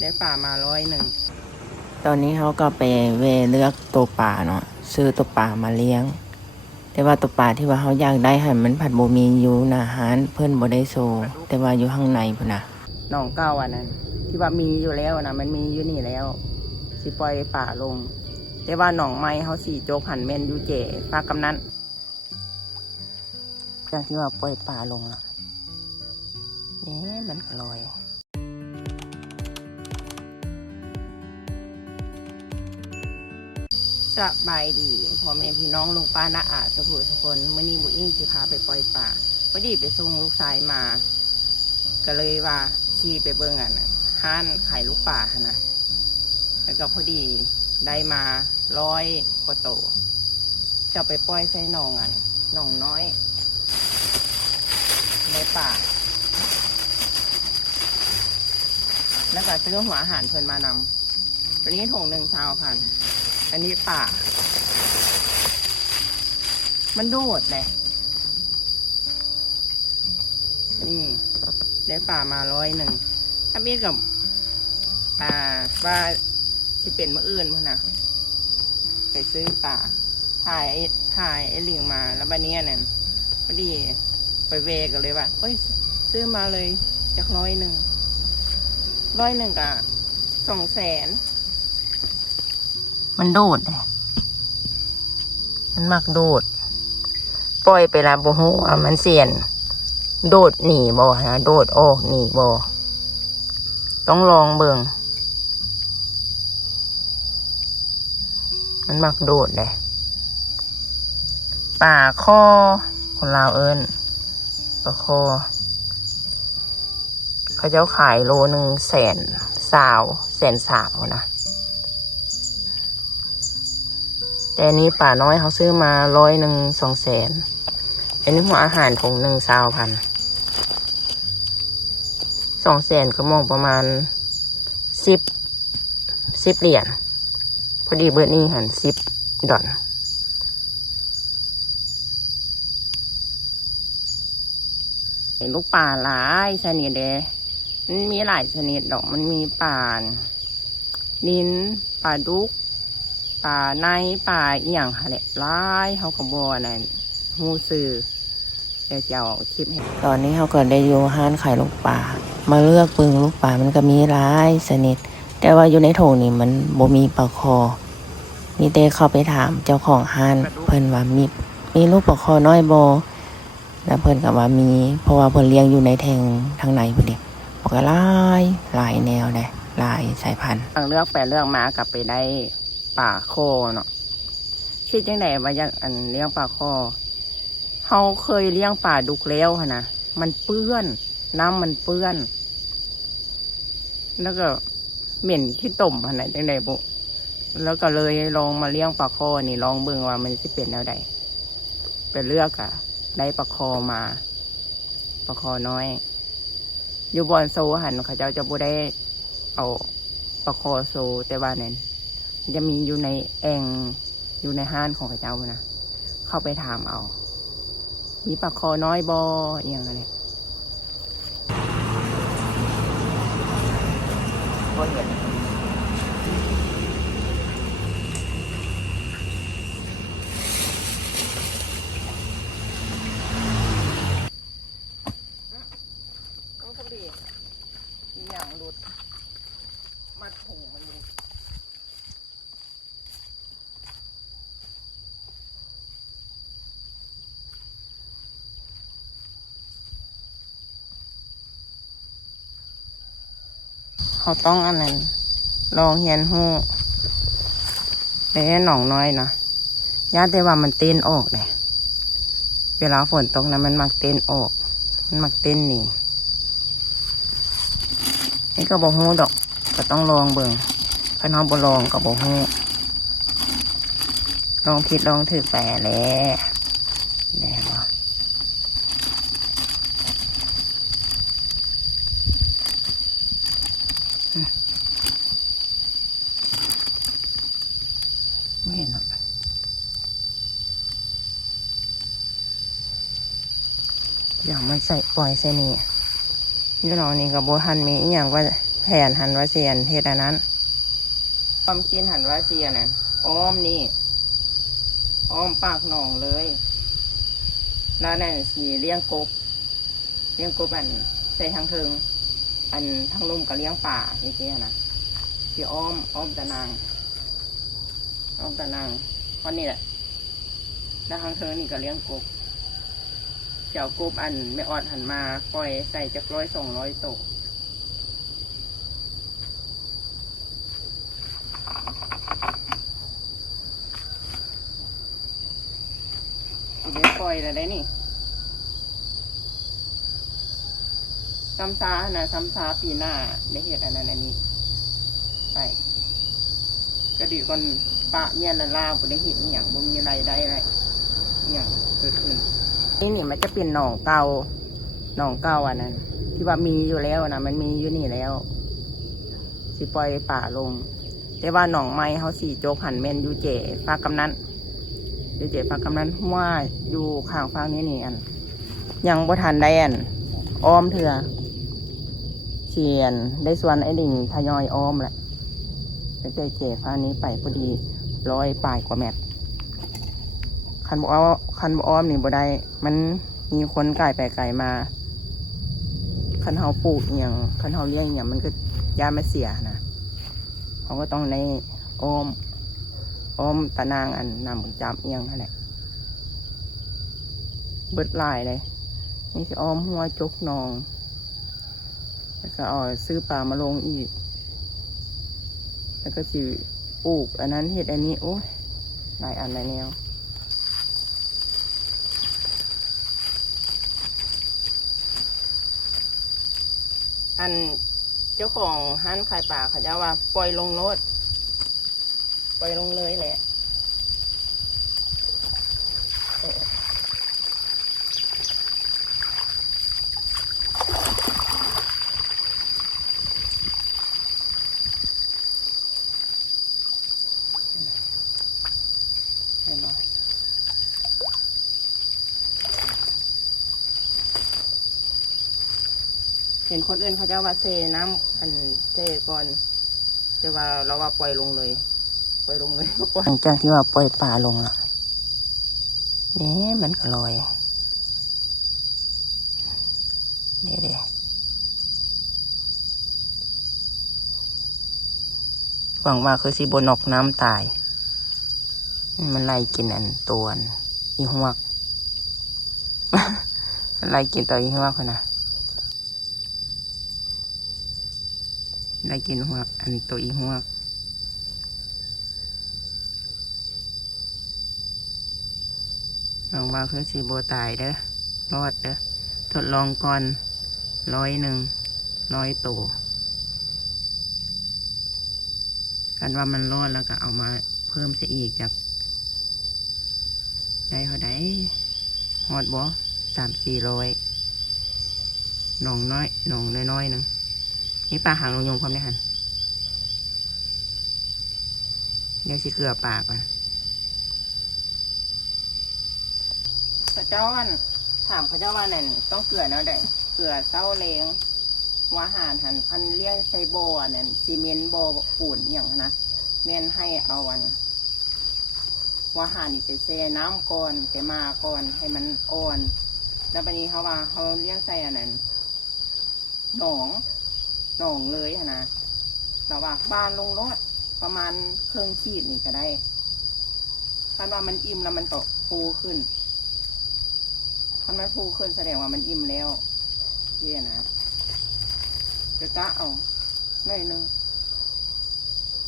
ได้ป่ามา101ตอนนี้เขาก็ไปเลือกตัวป่าเนาะซื้อตัวป่ามาเลี้ยงแต่ว่าตัวป่าที่ว่าเขาอยากได้หันมันผัดโบมีอยู่หน้าร้านเพื่อนโบได้โซแต่ว่าอยู่ข้างในพุ่นนะหนองเก้าอันนั้นที่ว่ามีอยู่แล้วนะมันมีอยู่นี่แล้วสิปล่อยป่าลงแต่ว่าหนองไม้เขาสี่โจกหันเมนอยู่เจ๋ปลากำนั้นจากที่ว่าปล่อยป่าลงละมันก็ลอยสบายดีพ่อแม่พี่น้องลุงป้าน้าอาสุขทุกคนเมื่อนี้บุอิงสิพาไปปล่อยป่าพอดีไปส่งลูกชายมาก็เลยว่าขี่ไปเบิ่งอ่ะนะห้านขายลูกป่านะแล้วก็พอดีได้มา100 กว่าโตจะไปปล่อยใส่หนองหนองน้อยในป่าแล้วก็ซื้อหัวอาหารเพิ่นมานำตัวนี้ถุง1,000 อันนี้ป่ามันโดดเลยนี่ได้ป่ามา101ถ้ามีกับว่าสิเป็นมื้ออื่นพุ่นนะไปซื้อป่าถ่ายไอ้ลิงมาแล้วบัดนี้นั่นพอดีไปเวกันเลยว่าเอ้ยซื้อมาเลยจาก101กับ200,000มันโดดเลยมันมักโดดปล่อยไปละบ่ฮู้ว่ามันเสี่ยนโดดหนีบ่นะโดดออกหนีบ่ต้องลองเบิ่งมันมักโดดเลยป่าข้อคนลาวเอิ้นป่าข้อเขาเจ้าขายโล100,000 130,000นะแต่อันนี้ป่าน้อยเขาซื้อมา100,000 200,000อันนี้หัวอาหารถุง1,000 200,000ก็มองประมาณ10 เหรียญพอดีเบิร์นี่หัน10 ดอลลูกป่าหลายชนิดเด้มันมีหลายชนิดดอกมันมีป่านินป่าดุกป่าในป่าอีหยังค่ะแหละหลายเขากระบอกนั่นหูซื้อเดี๋ยวจะเอาคลิปให้ตอนนี้เขาก็ได้อยู่ห้านขายลูกป่ามาเลือกปึงลูกป่ามันก็มีหลายชนิดแต่ว่าอยู่ในโถงนี่มันโบมีปลาคอมีเต้เข้าไปถามเจ้าของห้านเพิ่นว่ามีลูกปลาคอน้อยโบแล้วเพิ่นก็ว่ามีเพราะว่าเพิ่นเลี้ยงอยู่ในแทงทางในพอดีบอกว่าหลายแนวเลยหลายสายพันธุ์เลือกไปเลือกมากลับไปได้ป่าโคเนาะคิดจังไหนว่าอยากเลี้ยงป่าโคเขาเคยเลี้ยงป่าดุกแล้วนะมันเปื้อนน้ำมันเปื้อนแล้วก็เหม็นขี้ต่มอะไรจังไหนบุแล้วก็เลยลองมาเลี้ยงป่าโคนี่ลองเบิ่งว่ามันจะเป็นแนวใดไปเลือกอะได้ป่าโคมาป่าโคน้อยอยู่บอนโซหันเขาเจ้าจะบ่ได้เอาปลาคอโซแต่ว่าเนี่ยมันจะมีอยู่ในแองอยู่ในห้านของเขาเจ้านะเข้าไปถามเอามีปลาคอน้อยบออย่างไรก็เห็นอย่างหลุดมัดถุงมันอยู่เขาต้องอันนั้นลองเฮียนหูแต่หนองน้อยนะญาติแต่ว่ามันเต้นออกเลยเวลาฝนตกนะมันมักเต้นออกมันมักเต้นหนีนี่ก็บอกหูดอกก็ต้องลองเบิ่งถ้าน้องบ่ลองก็บอกหูลองผิดลองถูกแปรแล้วแน่บ่ไม่เห็นหรอกอย่างมันใส่ปล่อยใส่นี่นี่น้องนี่กับโบทันมีอีกอย่างว่า แผนหันว่าเสียนเฮ็ดอันนั้นความคิดหันว่าเสียน่ะอ้อมนี่อ้อมปากหนองเลยแล้วนั่นสีเลี้ยงกบอันใส่ทางเทิงอันทางลุ่มกับเลี้ยงป่านี่เจ้นะสีอ้อมตะนางวันนี้แหละแล้วทางเทิงนี่ก็เลี้ยงกบเจ้ากบอันไม่ออดหันมาปล่อยใส่จาก100-200ตัวปล่อยแล้วได้นี่ซ้ำซานะซ้ำซาปีหน้าได้เหตุอันนั้นอันนี้ไปก็ดีก่อนปะเมียนละลาบ่ได้เห็นอหย่างบ่มีอะไรได้อะไรอหย่างเกิดขึ้นนี่มันจะเป็นหนองเก่าอันนั้นที่ว่ามีอยู่แล้วนะมันมีอยู่นี่แล้วสิปล่อยป่าลงแต่ว่าหนองไม้เขาสีโจกหันเมนยูเจฝากกำนันว่าอยู่ข้างฟังนี้นี่อันยังบ่ทันได้อันอ้อมเถื่อเชียนได้ส่วนไอ้ดิ่งทยอยอ้อมแหละไปเจฟังนี้ไปพอดี100 ปลายกว่าแมตรคันบ่อ้อมนี่บ่ได้มันมีคนไก่ไปไก่มาคันเฮาปลูกอย่างคันเฮาเลี้ยงอย่างมันก็ยาไม่เสียนะเขาก็ต้องในอ้อมตะนางอันนำจามเอียงนั่นแหละเบิดลายเลยนี่คืออ้อมหัวจกนองแล้วก็ซื้อปลามาลงอีกแล้วก็สิปลูกอันนั้นเห็ดอันนี้โอ้ยหลายอันหลายแนวอันเจ้าของห้านขายปลาเขาจะว่าปล่อยลงรถปล่อยลงเลยแหละเห็นคนอื่นเขาจะว่าเซน้ำอันเซก่อนจะว่าเราว่าปล่อยลงเลยหลังจากที่ว่าปล่อยป่าลงละนี่มันก็ลอยเดี๋ยวหวังว่าคือสิบนกน้ำตายมันไล่กินอันตัวอีหวก ไล่กินตัวอีหวกคนนะไล่กินหัวอันตัวอีหวกหวังว่าคือสิโบตายเด้อรอดเด้อทดลองก่อน100 ตัวกันว่ามันรอดแล้วก็เอามาเพิ่มซะอีกจากได้เท่าไดฮอดบ่300-400หนองน้อยนึงนี่ปลาหางลงยงความได้หันเดี๋ยวสิเกลือปากก่อนพระเจ้าวันถามพระเจ้าว่านั่นต้องเกลือเนาะได้เกลือเต้าเล้งว่าหารหันพันเลี้ยงไซโบอันนั้นซีเมนต์โบปูนอย่างนะแม่นให้เอาวันว่าหารนี่ไปเซน้ำก่อนไปมาก่อนให้มันอ่อนแล้ววันนี้เขาว่าเขาเลี้ยงไซอันนั้นหนองเลยนะแต่ว่าบ้านลงรถประมาณเครื่องขีดนี่ก็ได้คันว่ามันอิ่มแล้วมันก็ฟูขึ้นคันมันฟูขึ้นแสดงว่ามันอิ่มแล้วเย่นะจะกะเอาหน่อยนึง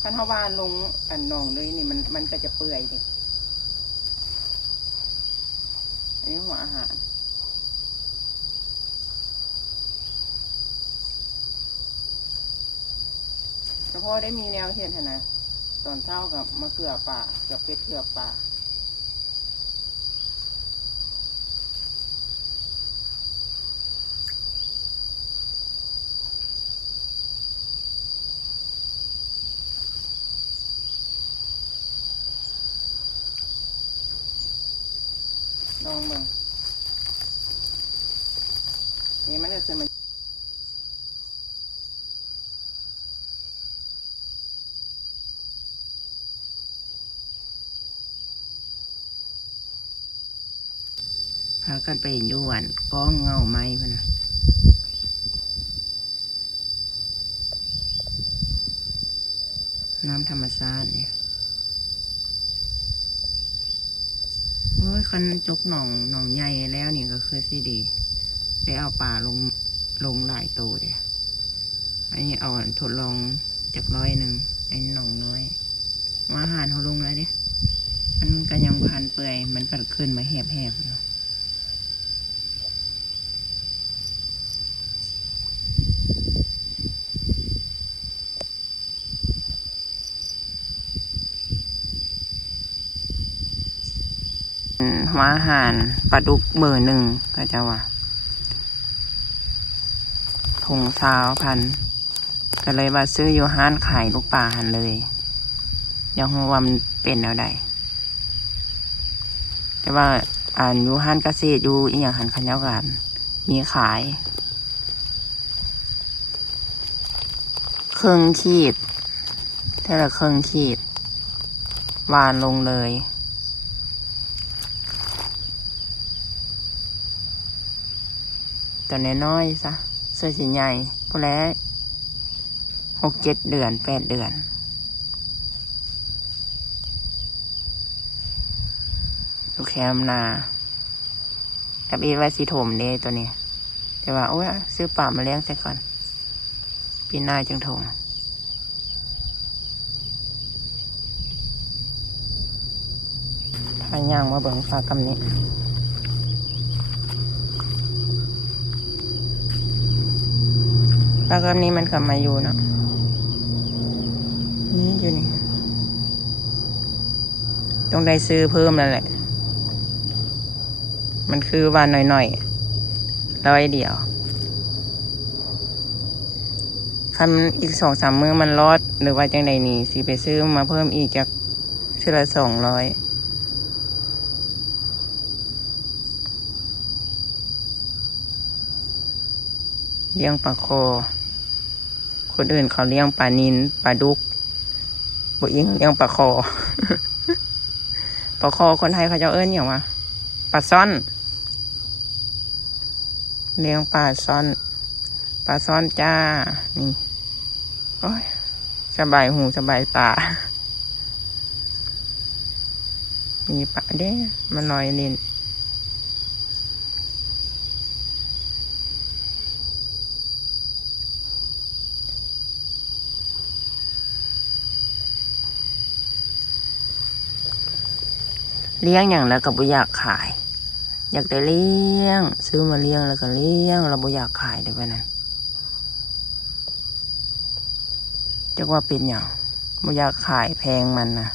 คันเฮาบ้านลงอันหนองเลยนี่มันก็จะเปื่อยดิอันนี้หัวอาหารแต่พ่อได้มีแนวเห็นนะตอนเช้ากับมะเขือป่ากับเป็ดเขือป่าลองมึงนี่มันก็คือมัน พากันไปอยู่หวันก้องเงาไม้พะนะน้ำธรรมชาติเนี่ยโอ้ยคันจกหนองใหญ่แล้วนี่ก็คือสิดีได้เอาป่าลงหลายตัวเดียวอันนี้เอาทดลองจาก100ไอ้หนองน้อยมาอาหารเขาลงแล้วดิมันก็ยังพันเปื่อยมันก็ขึ้นมาแหบอยู่หัวอาหารปลาดุก1ก็จะว่าถุง20,000ก็เลยว่าซื้ออยู่ห้านขายลูกปลาหันเลยยังว่ามันเป็นแนวใดแต่ว่าอยู่ห้านเกษตรอยู่อีอย่างหันขันยาวกันมีขาย1/2 ขีดเท่าละ1/2 ขีดวานลงเลยตัวน้อยๆซะเสื้อสีใหญ่พวกแล้ว6-7 เดือน8 เดือนลูกแคมนาแอบอีว่าสีถมเด้ตัวนี้แต่ว่าโอ้ยซื้อป่ามาเลี้ยงซะก่อนปีหน้าจึงถมถ้าย่างมาเบิ่งฟ้ากำนี้ฟ้ากำนี้มันกลับมาอยู่เนาะนี่อยู่นี่ต้องได้ซื้อเพิ่มนั่นแหละมันคือวันหน่อยๆ100 เดียวคันอีก2-3 มื้อมันรอดหรือว่าจังใดนี่สิไปซื้อมาเพิ่มอีกจากซื้อละ200เลี้ยงปลาคอคนอื่นเขาเลี้ยงปลานิลปลาดุกบ่อิงเลี้ยงปลาคอ ปลาคอคนไทยเขาจะเอิ้นอย่างว่าปลาซ่อนเลี้ยงปลาซ่อนจ้านี่โอ้ยสบายหูสบายตามีปลาเด้มันลอยเล่นเลี้ยงอย่างแล้วก็บ่อยากขายอยากได้เลี้ยงซื้อมาเลี้ยงแล้วก็เลี้ยงเราบ่อยากขายได้ปะนั้นจักว่าเป็นอย่างบ่อยากขายแพงมันนะ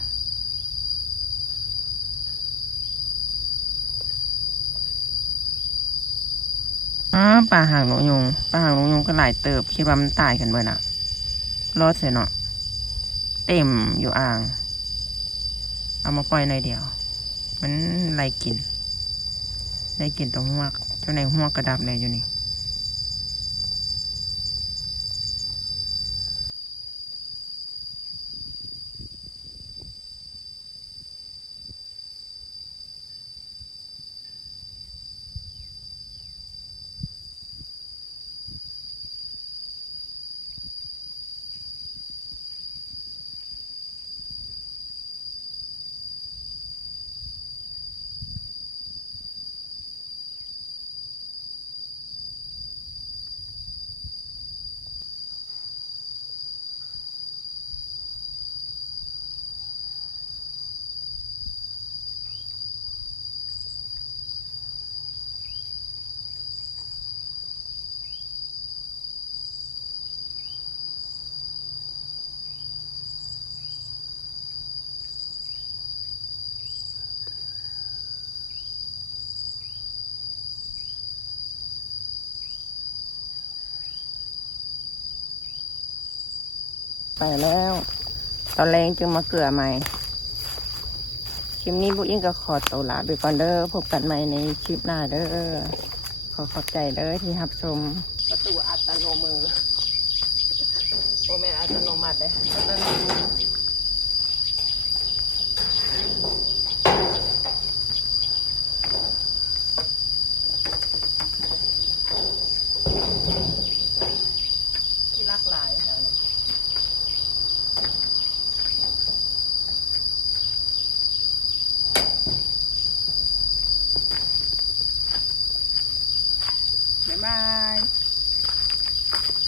ปลาหางนกยุงก็หลายเติบคิดว่ามันตายกันเบิดน่ะรอดเสียเนาะเต็มอยู่อ่างเอามาปล่อยหน่อยเดียวมันไล่กินตรงหัวเจ้าในหัวกระดับเลยอยู่นี่ไปแล้วตอนแรงจึงมาเกลือใหม่คลิปนี้บุอิงก็ขอตัวลาไปก่อนเด้อพบกันใหม่ในคลิปหน้าเด้อขอบใจเด้อที่รับชมประตูอัตโนมือโมเมนต์อัตโนมัติเลย